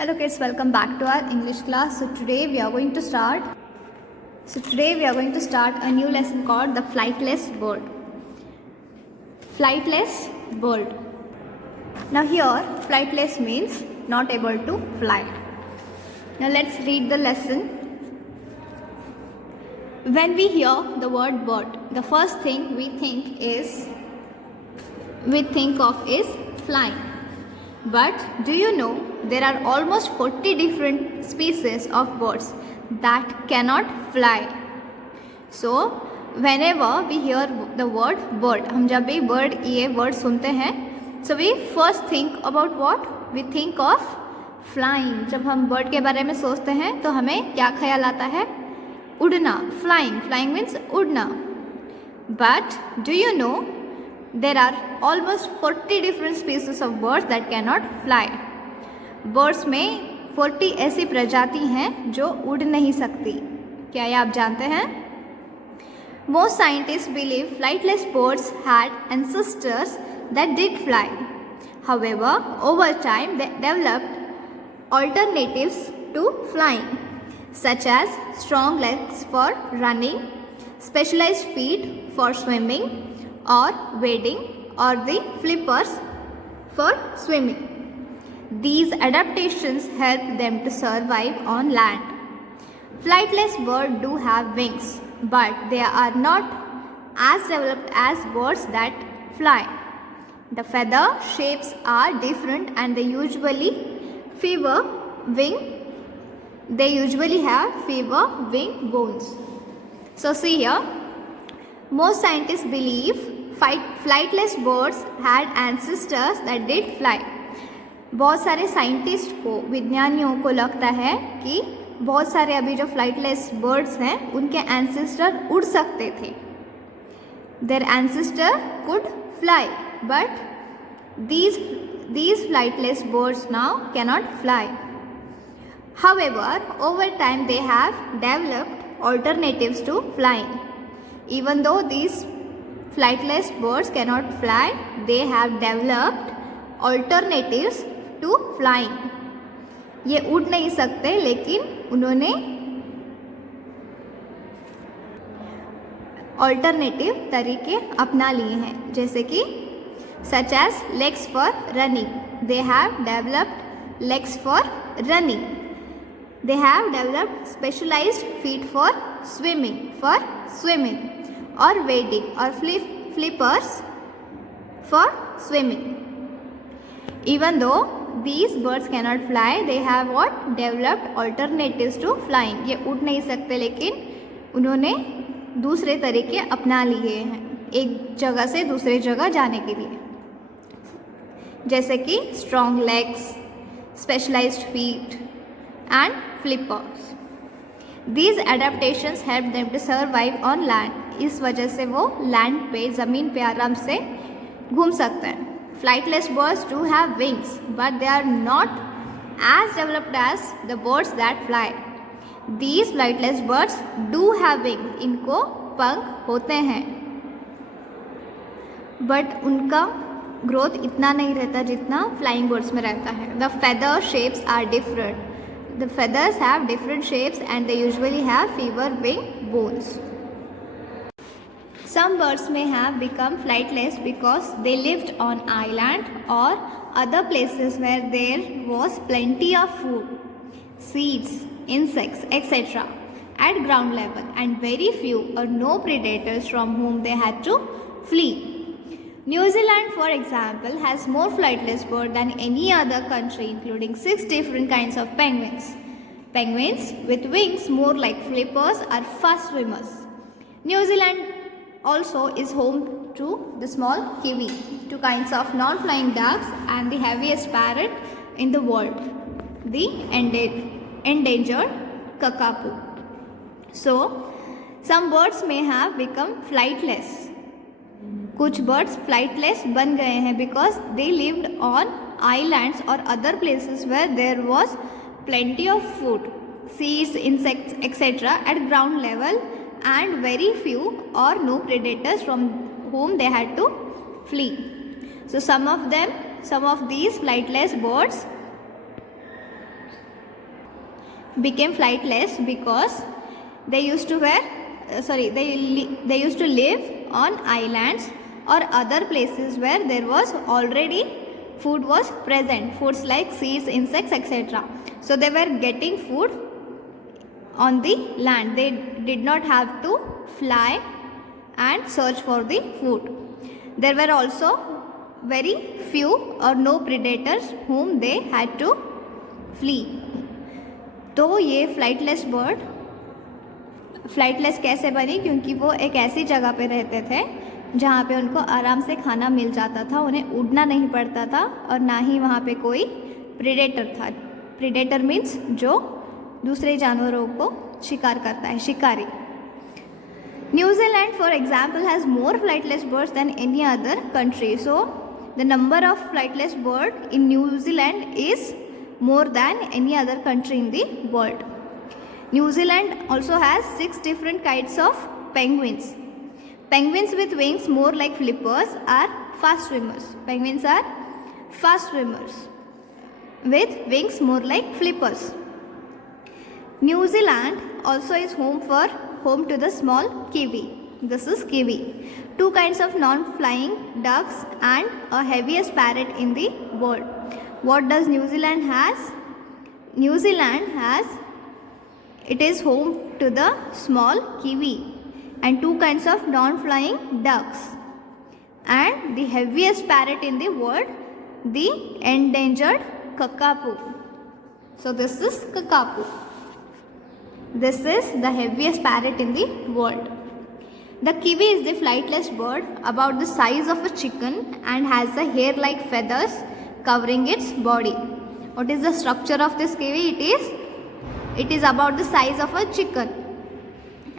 Hello kids, welcome back to our English class. Today we are going to start a new lesson called the flightless bird. Flightless bird. Now here flightless means not able to fly. Now let's read the lesson. When we hear the word bird, the first thing we think of is flying. But do you know there are almost 40 different species of birds that cannot fly? So whenever we hear the word bird, हम जब भी bird ये word सुनते हैं, so we first think about what? We think of flying. जब हम bird के बारे में सोचते हैं तो हमें क्या ख्याल आता है? उड़ना. Flying means उड़ना. But do you know there are almost 40 different species of birds that cannot fly. Birds में 40 ऐसी प्रजाति हैं जो उड़ नहीं सकती. क्या ये आप जानते हैं? Most scientists believe flightless birds had ancestors that did fly. However, over time they developed alternatives to flying, such as strong legs for running, specialized feet for swimming, or wading, or the flippers for swimming. These adaptations help them to survive on land. Flightless birds do have wings, but they are not as developed as birds that fly. The feather shapes are different and they usually have fewer wing bones. So see here, most scientists believe flightless birds had ancestors that did fly. बहुत सारे scientist को, विज्ञानियों को लगता है कि बहुत सारे अभी जो फ्लाइटलेस बर्ड्स हैं उनके एंसेस्टर उड़ सकते थे. Their ancestor could fly, but these flightless birds now cannot fly. However, over time they have developed alternatives to flying. Even though these flightless birds cannot fly, they have developed alternatives to flying. ये उड़ नहीं सकते लेकिन उन्होंने alternative तरीके अपना लिए हैं, जैसे कि such as legs for running. They have developed legs for running. They have developed specialized feet for swimming, or wading, or flippers for swimming. Even though these birds cannot fly, they have developed alternatives to flying. ये उड़ नहीं सकते लेकिन उन्होंने दूसरे तरीके अपना लिए हैं एक जगह से दूसरे जगह जाने के लिए, जैसे कि strong legs, specialized feet and flippers. These adaptations help them to survive on land. इस वजह से वो लैंड पे, ज़मीन पे आराम से घूम सकते हैं. Flightless birds do have wings, but they are not as developed as the birds that fly. These flightless birds do have wings. इनको पंख होते हैं, but उनका ग्रोथ इतना नहीं रहता जितना फ्लाइंग बर्ड्स में रहता है. The feather shapes are different. The feathers have different shapes and they usually have fewer wing bones. Some birds may have become flightless because they lived on island or other places where there was plenty of food, seeds, insects, etc. at ground level and very few or no predators from whom they had to flee. New Zealand, for example, has more flightless birds than any other country, including 6 different kinds of penguins. Penguins with wings more like flippers are fast swimmers. New Zealand also is home to the small kiwi, 2 kinds of non-flying ducks, and the heaviest parrot in the world, the endangered kakapo. So, some birds may have become flightless. कुछ birds flightless बन गए हैं because they lived on islands or other places where there was plenty of food, seeds, insects, etc. at ground level and very few or no predators from whom they had to flee. So some of these flightless birds became flightless because they used to they used to live on islands or other places where there was already food was present, foods like seeds, insects, etc. So they were getting food on the land. They did not have to fly and search for the food. There were also very few or no predators whom they had to flee. तो ये flightless bird flightless कैसे बनी? क्योंकि वो एक ऐसी जगह पे रहते थे जहाँ पे उनको आराम से खाना मिल जाता था, उन्हें उड़ना नहीं पड़ता था और ना ही वहाँ पे कोई प्रीडेटर था. प्रीडेटर मीन्स जो दूसरे जानवरों को शिकार करता है, शिकारी. New Zealand for example has more flightless birds than any other country. So the number of flightless bird in New Zealand is more than any other country in the world. New Zealand also has 6 different kinds of penguins. Penguins with wings more like flippers are fast swimmers. Penguins are fast swimmers with wings more like flippers. New Zealand also is home to the small kiwi. This is kiwi. 2 kinds of non-flying ducks and a heaviest parrot in the world. What does New Zealand has? New Zealand has, it is home to the small kiwi and 2 kinds of non-flying ducks and the heaviest parrot in the world, the endangered kakapo. So this is kakapo. This is the heaviest parrot in the world. The kiwi is the flightless bird about the size of a chicken and has a hair like feathers covering its body. What is the structure of this kiwi? It is about the size of a chicken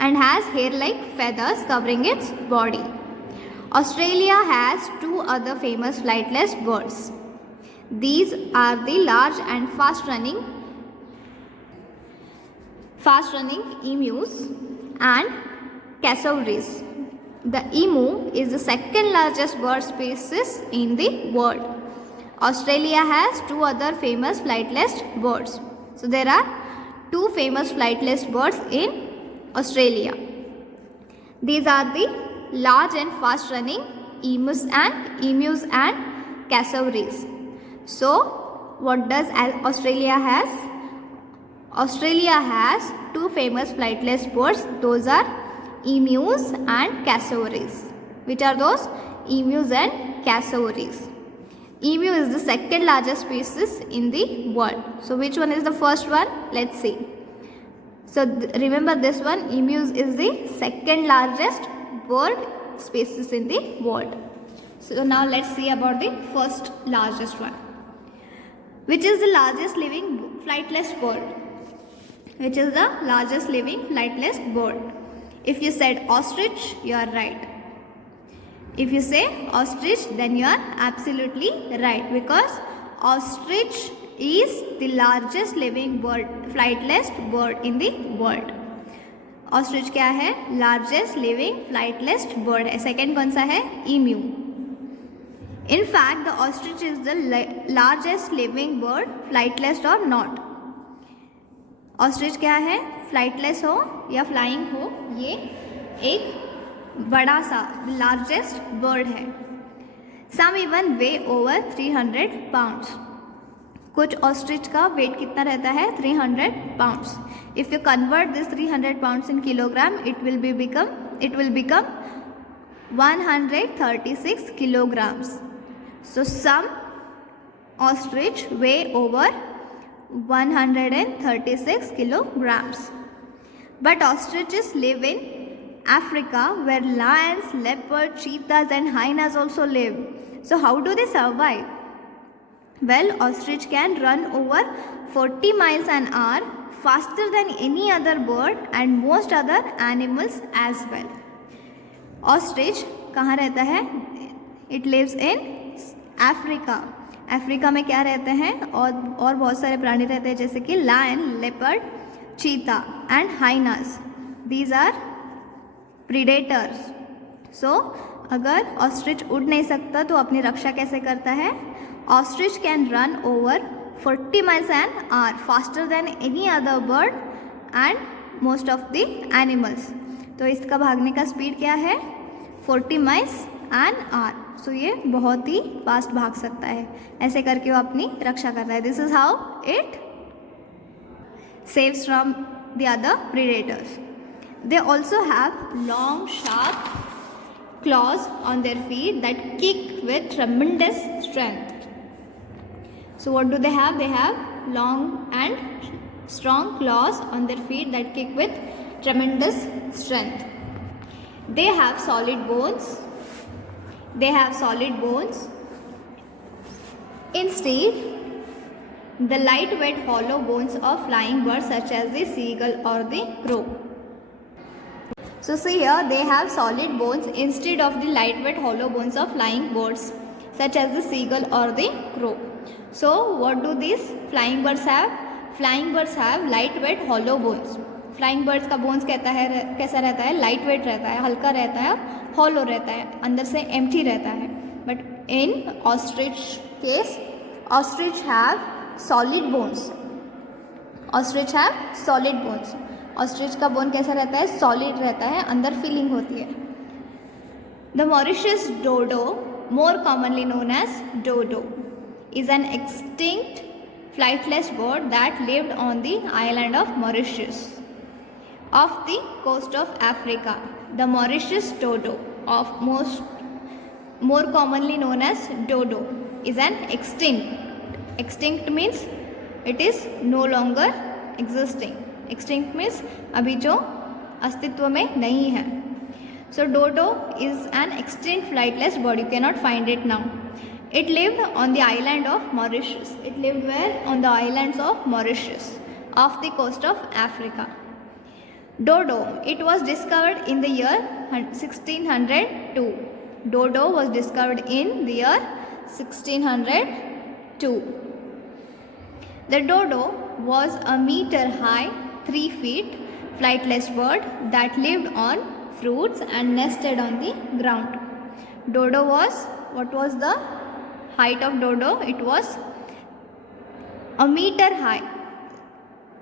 and has hair like feathers covering its body. Australia has 2 other famous flightless birds. These are the large and fast running emus and cassowaries. The emu is the second largest bird species in the world. Australia has 2 other famous flightless birds. So there are 2 famous flightless birds in Australia. These are the large and fast running emus and cassowaries. So what does Australia has? Australia has 2 famous flightless birds. Those are emus and cassowaries. Which are those? Emus and cassowaries. Emu is the second largest species in the world. So which one is the first one? Let's see. So remember this one, emu is the second largest bird species in the world. So now let's see about the first largest one. Which is the largest living flightless bird? Which is the largest living flightless bird? If you said ostrich, you are right. If you say ostrich, then you are absolutely right, because ostrich is the largest living bird, flightless bird in the world. Ostrich क्या है? Largest living flightless bird है. Second कौन सा है? Emu. In fact, the ostrich is the largest living bird, flightless or not. Ostrich क्या है? Flightless हो या flying हो, ये एक बड़ा सा लार्जेस्ट बर्ड है. सम इवन वे ओवर 300 पाउंड्स. कुछ ऑस्ट्रिच का वेट कितना रहता है? 300 pounds. If you convert this 300 pounds in kilogram, it will become 136 kilograms. So some ostrich weigh over 136 kilograms. But ostriches live in Africa, where lions, leopards, cheetahs and hyenas also live. So how do they survive? Well, ostrich can run over 40 miles an hour, faster than any other bird and most other animals as well. Ostrich कहाँ रहता है? It lives in Africa. Africa में क्या रहते हैं? और बहुत सारे प्राणी रहते हैं, जैसे कि lion, leopard, cheetah and hyenas. These are predators. So अगर ऑस्ट्रिच उड़ नहीं सकता तो अपनी रक्षा कैसे करता है? Ostrich can run over 40 miles an hour, faster than any other bird and most of the animals. तो इसका भागने का स्पीड क्या है? 40 miles an hour. सो ये बहुत ही फास्ट भाग सकता है. ऐसे करके वो अपनी रक्षा कर रहा है. This is how it saves from the other predators. They also have long sharp claws on their feet that kick with tremendous strength. So what do they have? They have long and strong claws on their feet that kick with tremendous strength. They have solid bones. Instead, the lightweight hollow bones of flying birds such as the seagull or the crow. So see here, they have solid bones instead of the lightweight hollow bones of flying birds such as the seagull or the crow. So what do these flying birds have? Flying birds have lightweight hollow bones. Flying birds का bones कैसा रहता है? Lightweight रहता है, हल्का रहता है, hollow रहता है, अंदर से empty रहता है. But in ostrich case, ostrich have solid bones. Ostrich का बोन कैसा रहता है? सॉलिड रहता है, अंदर फीलिंग होती है. The Mauritius dodo, more commonly known as dodo, is an extinct flightless bird that lived on the island of Mauritius off the coast of Africa. The Mauritius dodo, more commonly known as dodo, is an extinct. Extinct means it is no longer existing. Extinct means अभी जो अस्तित्व में नहीं है. So dodo is an extinct flightless bird. You cannot find it now. It lived on the island of Mauritius. It lived where? On the islands of Mauritius, off the coast of Africa. Dodo, it was discovered in the year 1602. Dodo was discovered in the year 1602. The dodo was a meter high, 3 feet, flightless bird that lived on fruits and nested on the ground. Dodo was, what was the height of dodo? It was a meter high,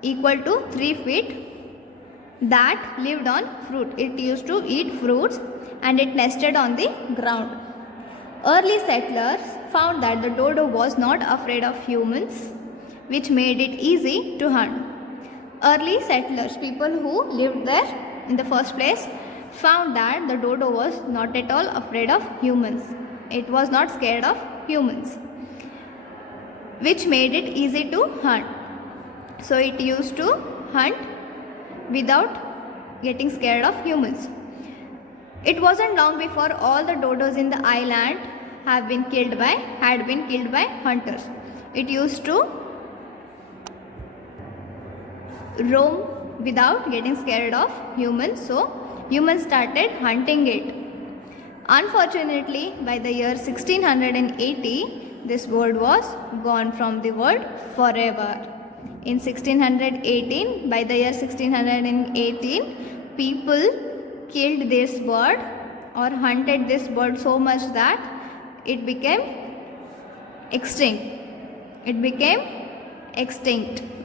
equal to 3 feet, that lived on fruit. It used to eat fruits and it nested on the ground. Early settlers found that the dodo was not afraid of humans, which made it easy to hunt. Early settlers, people who lived there in the first place, found that the dodo was not at all afraid of humans. It was not scared of humans, which made it easy to hunt. So it used to hunt without getting scared of humans. It wasn't long before all the dodos in the island had been killed by hunters. It used to roam without getting scared of humans, so humans started hunting it. Unfortunately, by the year 1680, this bird was gone from the world forever. In 1618, by the year 1618, people killed this bird or hunted this bird so much that it became extinct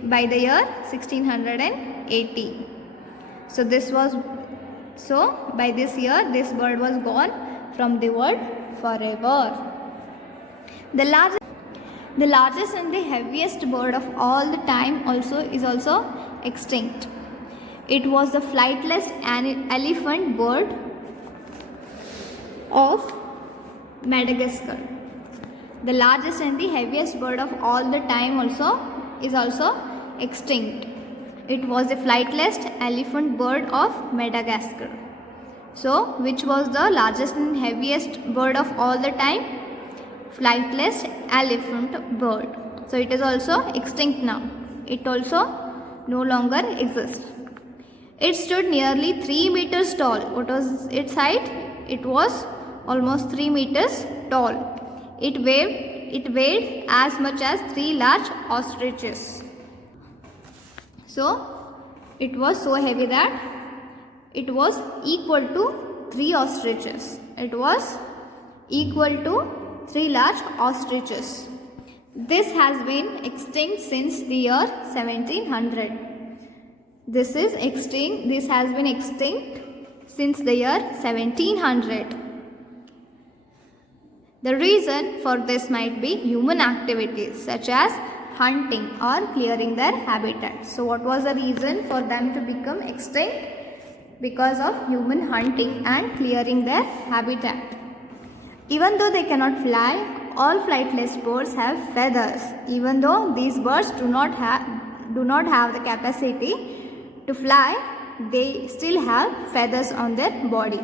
by the year 1680. So by this year this bird was gone from the world forever. The largest and the heaviest bird of all the time is also extinct. It was the flightless elephant bird of Madagascar. The largest and the heaviest bird of all the time is also extinct. It was the flightless elephant bird of Madagascar. So which was the largest and heaviest bird of all the time? Flightless elephant bird. So it is also extinct now. It also no longer exists. It stood nearly 3 meters tall. What was its height? It was almost 3 meters tall. It weighed as much as 3 large ostriches. So it was so heavy that it was equal to 3 ostriches. It was equal to 3 large ostriches. This has been extinct since the year 1700. This has been extinct since the year 1700. The reason for this might be human activities such as hunting or clearing their habitat. So what was the reason for them to become extinct? Because of human hunting and clearing their habitat. Even though they cannot fly, all flightless birds have feathers. Even though these birds do not have the capacity to fly, they still have feathers on their body.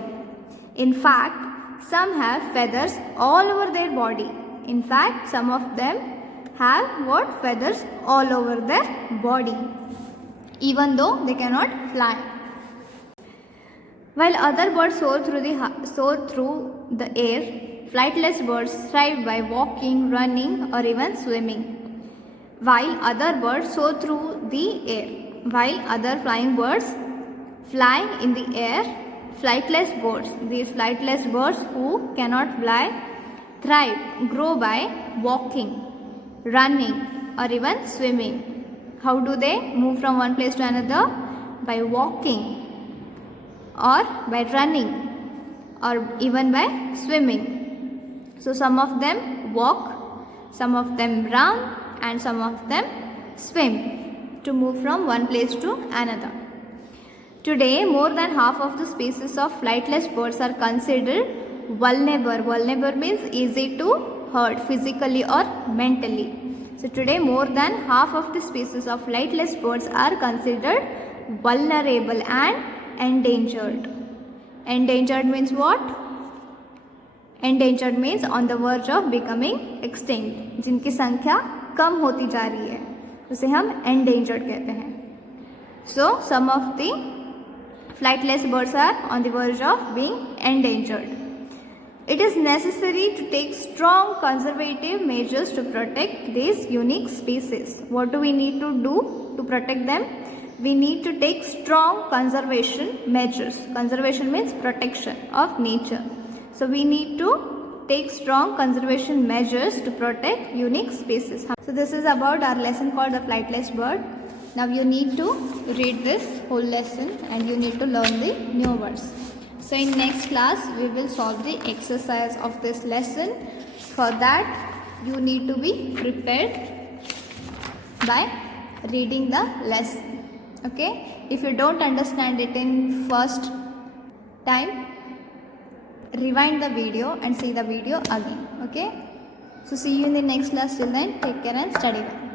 In fact, some have feathers all over their body. In fact, some of them have feathers all over their body, even though they cannot fly. While other birds soar through the air, flightless birds thrive by walking, running, or even swimming. While other birds soar through the air, while other flying birds fly in the air, these flightless birds who cannot fly, grow by walking, running, or even swimming. How do they move from one place to another? By walking, or by running, or even by swimming. So some of them walk, some of them run, and some of them swim to move from one place to another. Today, more than half of the species of flightless birds are considered vulnerable. Vulnerable means easy to hurt physically or mentally. So today, more than half of the species of flightless birds are considered vulnerable and endangered. Endangered means what? Endangered means on the verge of becoming extinct, जिनकी संख्या कम होती जा रही है, उसे हम endangered कहते हैं. So some of the flightless birds are on the verge of being endangered. It is necessary to take strong conservative measures to protect these unique species. What do we need to do to protect them? We need to take strong conservation measures. Conservation means protection of nature. So we need to take strong conservation measures to protect unique species. So this is about our lesson called the flightless bird. Now you need to read this whole lesson and you need to learn the new words. So in next class we will solve the exercise of this lesson. For that you need to be prepared by reading the lesson. Okay, if you don't understand it in first time, rewind the video and see the video again. Okay, so see you in the next class. Till then, take care and study well.